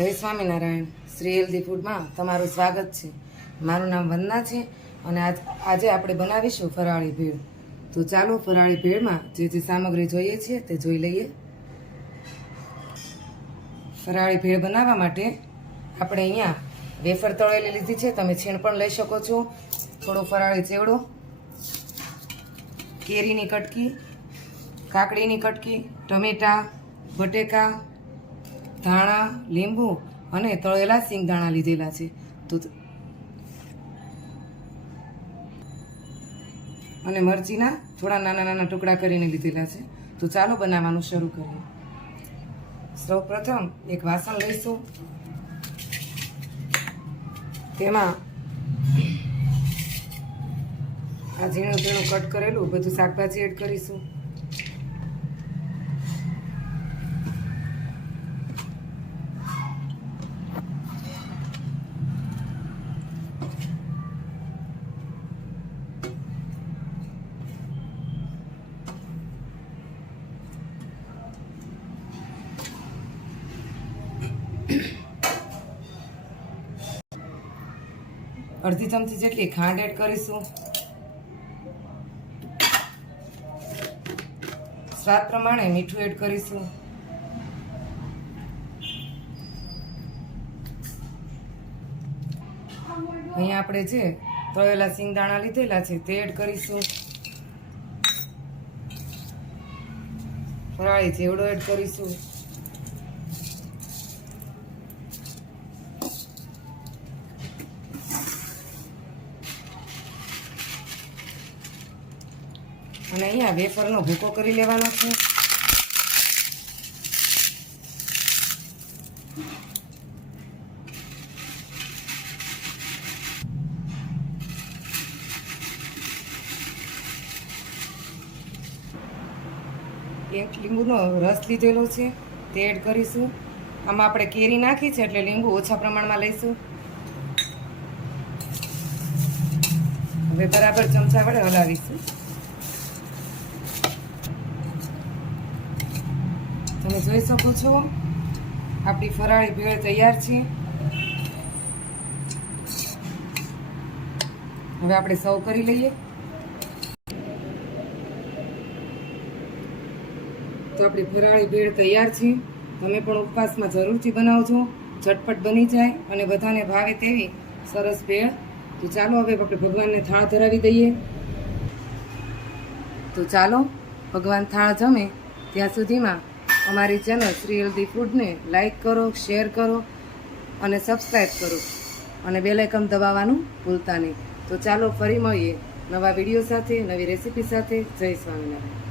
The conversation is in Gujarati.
જય સ્વામિનારાયણ. શ્રી હેલ્ધી ફૂડમાં તમારું સ્વાગત છે. મારું નામ વંદના છે અને આજ આજે આપણે બનાવીશું ફરાળી ભેળ. તો ચાલો ફરાળી ભેળમાં જે જે સામગ્રી જોઈએ છે તે જોઈ લઈએ. ફરાળી ભેળ બનાવવા માટે આપણે અહીંયા વેફર તળેલી લીધી છે. તમે છીણ પણ લઈ શકો છો. થોડો ફરાળી ચેવડો. કેરીની કટકી, કાકડીની કટકી, ટમેટા, બટેકા ધાણા, લીંબુ અને તળેલા સિંગદાણા લીધેલા છે. તો અને મરચીના થોડા નાના નાના ટુકડા કરીને લીધેલા છે. તો ચાલો બનાવવાનું શરૂ કરીએ. સૌ પ્રથમ એક વાસણ લઈશું. તેમાં આ ઝીણું ઝીણું કટ કરેલું, બધું શાકભાજી એડ કરીશું. અડધી ચમચી જેટલી ખાંડ એડ કરીશું. સ્વાદ પ્રમાણે મીઠું એડ કરીશું. અહીંયા આપણે જે તળેલા સિંગદાણા લીધેલા છે તે એડ કરીશું. ફરાળી જેવડો એડ કરીશું. અને અહીંયા વેફરનો ભૂકો કરી લેવાનો છે. એક લીંબુનો રસ લીધેલો છે, તે એડ કરીશું. આમાં આપણે કેરી નાખી છે એટલે લીંબુ ઓછા પ્રમાણમાં લઈશું. હવે બરાબર ચમચા વડે હલાવીશું. તમે જોઈ શકો છો. આપણી ફરાળી ભેળ તૈયાર છે. હવે આપણે સર્વ કરી લઈએ. તો આપણી ફરાળી ભેળ તૈયાર છે. તમે પણ ઉપવાસમાં જરૂરથી બનાવજો. ઝટપટ બની જાય અને બધાને ભાવે તેવી સરસ ભેળ. તો ચાલો હવે આપણે ભગવાનને થાળ ધરાવી દઈએ. તો ચાલો, ભગવાન થાળ જમે ત્યાં સુધીમાં અમારી ચેનલ શ્રી હેલ્ધી ફૂડને લાઇક કરો શેર કરો અને સબસ્ક્રાઈબ કરો. અને બેલાઇકન દબાવવાનું ભૂલતા નહીં. તો ચાલો ફરી મળીએ નવા વીડિયો સાથે, નવી રેસીપી સાથે. જય સ્વામિનારાયણ.